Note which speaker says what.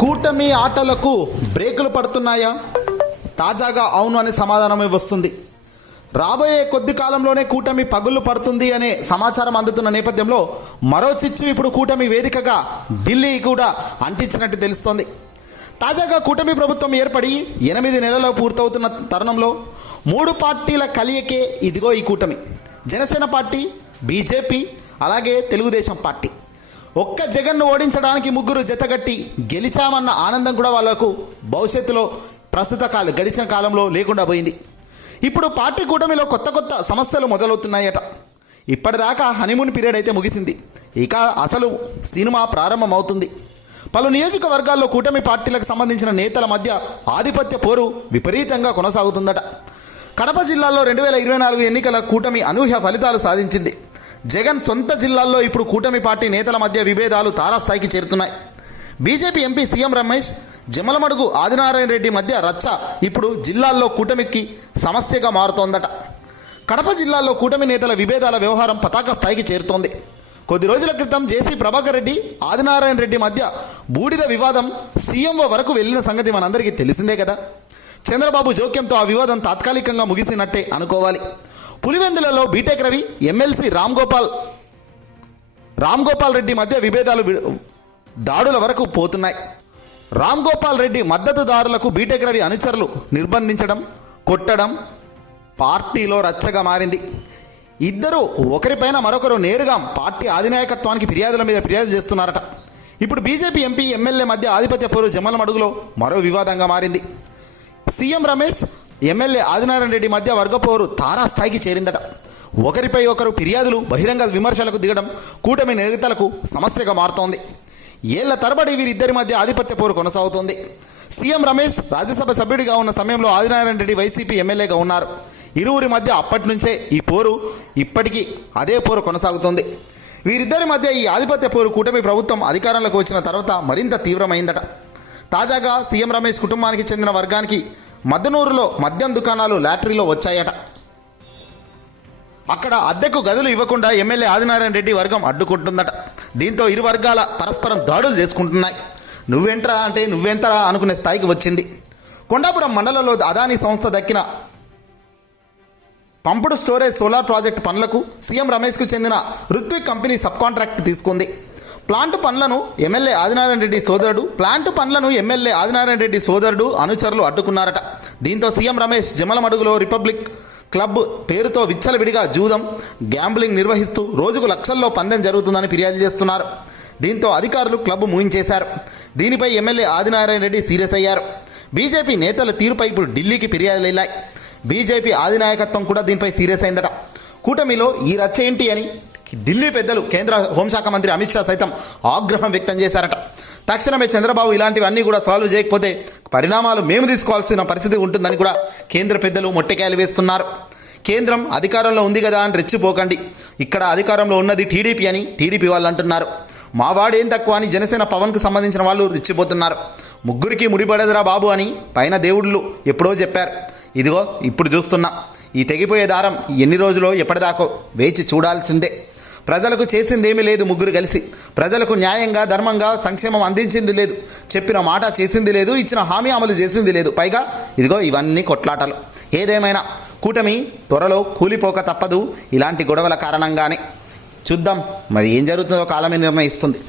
Speaker 1: కూటమి ఆటలకు బ్రేకులు పడుతున్నాయా? తాజాగా అవును అనే సమాధానమే వస్తుంది. రాబోయే కొద్ది కాలంలోనే కూటమి పగుళ్ళు పడుతుంది అనే సమాచారం అందుతున్న నేపథ్యంలో మరో చిచ్చు ఇప్పుడు కూటమి వేదికగా ఢిల్లీ కూడా అంటించినట్టు తెలుస్తోంది. తాజాగా కూటమి ప్రభుత్వం ఏర్పడి ఎనిమిది నెలలు పూర్తవుతున్న తరుణంలో మూడు పార్టీల కలియకే ఇదిగో ఈ కూటమి. జనసేన పార్టీ బీజేపీ అలాగే తెలుగుదేశం పార్టీ. ఒక్క జగన్ను ఓడించడానికి ముగ్గురు జతగట్టి గెలిచామన్న ఆనందం కూడా వాళ్ళకు భవిష్యత్తులో ప్రస్తుత కాలం గడిచిన కాలంలో లేకుండా పోయింది. ఇప్పుడు పార్టీ కూటమిలో కొత్త కొత్త సమస్యలు మొదలవుతున్నాయట. ఇప్పటిదాకా హనీమూన్ పీరియడ్ అయితే ముగిసింది. ఇక అసలు సినిమా ప్రారంభమవుతుంది. పలు నియోజకవర్గాల్లో కూటమి పార్టీలకు సంబంధించిన నేతల మధ్య ఆధిపత్య పోరు విపరీతంగా కొనసాగుతుందట. కడప జిల్లాలో రెండు వేల ఇరవై నాలుగు ఎన్నికల కూటమి అనూహ్య ఫలితాలు సాధించింది. జగన్ సొంత జిల్లాల్లో ఇప్పుడు కూటమి పార్టీ నేతల మధ్య విభేదాలు తారాస్థాయికి చేరుతున్నాయి. BJP MP CM Ramesh Jammalamadugu Adinarayana Reddy మధ్య రచ్చ ఇప్పుడు జిల్లాల్లో కూటమికి సమస్యగా మారుతోందట. కడప జిల్లాలో కూటమి నేతల విభేదాల వ్యవహారం పతాక స్థాయికి చేరుతోంది. కొద్ది రోజుల క్రితం జేసీ ప్రభాకర్ రెడ్డి ఆదినారాయణ రెడ్డి మధ్య బూడిద వివాదం సీఎంఓ వరకు వెళ్ళిన సంగతి మనందరికీ తెలిసిందే కదా. చంద్రబాబు జోక్యంతో ఆ వివాదం తాత్కాలికంగా ముగిసినట్టే అనుకోవాలి. పులివెందులలో B Tech Ravi MLC Ram Gopal. Ram Gopal Reddy మధ్య విభేదాలు వి- దాడుల వరకు పోతున్నాయి. రామ్ గోపాల్ రెడ్డి మద్దతుదారులకు బీటెక్ రవి అనుచరులు నిర్బంధించడం కొట్టడం పార్టీలో రచ్చగా మారింది. ఇద్దరు ఒకరిపైన మరొకరు నేరుగా పార్టీ అధినాయకత్వానికి ఫిర్యాదుల మీద ఫిర్యాదు చేస్తున్నారట. ఇప్పుడు బీజేపీ ఎంపీ ఎమ్మెల్యే మధ్య ఆధిపత్య పోరు జమ్మల మడుగులో మరో వివాదంగా మారింది. సీఎం రమేష్ ఎమ్మెల్యే ఆదినారాయణ రెడ్డి మధ్య వర్గపోరు తారాస్థాయికి చేరిందట. ఒకరిపై ఒకరు ఫిర్యాదులు బహిరంగ విమర్శలకు దిగడం కూటమి నేతలకు సమస్యగా మారుతోంది. ఏళ్ళ తరబడి వీరిద్దరి మధ్య ఆధిపత్య పోరు కొనసాగుతోంది. సీఎం రమేష్ రాజ్యసభ సభ్యుడిగా ఉన్న సమయంలో ఆదినారాయణ రెడ్డి వైసీపీ ఎమ్మెల్యేగా ఉన్నారు. ఇరువురి మధ్య అప్పటి నుంచే ఈ పోరు ఇప్పటికీ అదే పోరు కొనసాగుతోంది. వీరిద్దరి మధ్య ఈ ఆధిపత్య పోరు కూటమి ప్రభుత్వం అధికారంలోకి వచ్చిన తర్వాత మరింత తీవ్రమైందట. తాజాగా సీఎం రమేష్ కుటుంబానికి చెందిన వర్గానికి మద్దనూరులో మద్యం దుకాణాలు లాటరీలో వచ్చాయట. అక్కడ అద్దెకు గదులు ఇవ్వకుండా ఎమ్మెల్యే ఆదినారాయణ రెడ్డి వర్గం అడ్డుకుంటుందట. దీంతో ఇరు వర్గాల పరస్పరం దాడులు చేసుకుంటున్నాయి. నువ్వెంట్రా అంటే నువ్వెంతరా అనుకునే స్థాయికి వచ్చింది. కొండాపురం మండలంలో అదానీ సంస్థ దక్కిన పంపుడు స్టోరేజ్ సోలార్ ప్రాజెక్టు పనులకు సీఎం రమేష్కు చెందిన రుత్విక్ కంపెనీ సబ్ కాంట్రాక్ట్ తీసుకుంది. ప్లాంట్ పనులను ఎమ్మెల్యే ఆదినారాయణ రెడ్డి సోదరుడు ప్లాంట్ పనులను ఎమ్మెల్యే ఆదినారాయణ రెడ్డి సోదరుడు అనుచరులు అడ్డుకున్నారట. దీంతో సీఎం రమేష్ జమలమడుగులో రిపబ్లిక్ క్లబ్ పేరుతో విచ్చలవిడిగా జూదం గ్యాంబ్లింగ్ నిర్వహిస్తూ రోజుకు లక్షల్లో పందెం జరుగుతుందని ఫిర్యాదు చేస్తున్నారు. దీంతో అధికారులు క్లబ్ మూయించేశారు. దీనిపై ఎమ్మెల్యే ఆదినారాయణ రెడ్డి సీరియస్ అయ్యారు. బీజేపీ నేతల తీరుపై ఇప్పుడు ఢిల్లీకి ఫిర్యాదులు వెళ్ళాయి. బీజేపీ ఆధినాయకత్వం కూడా దీనిపై సీరియస్ అయిందట. కూటమిలో ఈ రచ్చ ఏంటి అని ఢిల్లీ పెద్దలు కేంద్ర హోంశాఖ మంత్రి అమిత్ షా సైతం ఆగ్రహం వ్యక్తం చేశారట. తక్షణమే చంద్రబాబు ఇలాంటివన్నీ కూడా సాల్వ్ చేయకపోతే పరిణామాలు మేము తీసుకోవాల్సిన పరిస్థితి ఉంటుందని కూడా కేంద్ర పెద్దలు మొట్టెకాయలు వేస్తున్నారు. కేంద్రం అధికారంలో ఉంది కదా అని రెచ్చిపోకండి. ఇక్కడ అధికారంలో ఉన్నది టీడీపీ అని టీడీపీ వాళ్ళు అంటున్నారు. మా వాడేం తక్కువ అని జనసేన పవన్కు సంబంధించిన వాళ్ళు రెచ్చిపోతున్నారు. ముగ్గురికి ముడిపడదురా బాబు అని పైన దేవుళ్ళు ఎప్పుడో చెప్పారు. ఇదిగో ఇప్పుడు చూస్తున్నా. ఈ తెగిపోయే దారం ఎన్ని రోజులో ఎప్పటిదాకో వేచి చూడాల్సిందే. ప్రజలకు చేసిందేమీ లేదు ముగ్గురు కలిసి. ప్రజలకు న్యాయంగా ధర్మంగా సంక్షేమం అందించింది లేదు. చెప్పిన మాట చేసింది లేదు ఇచ్చిన హామీ అమలు చేసింది లేదు. పైగా ఇదిగో ఇవన్నీ కొట్లాటలు. ఏదేమైనా కూటమి త్వరలో కూలిపోక తప్పదు. ఇలాంటి గొడవల కారణంగానే. చూద్దాం మరి ఏం జరుగుతుందో కాలమే నిర్ణయిస్తుంది.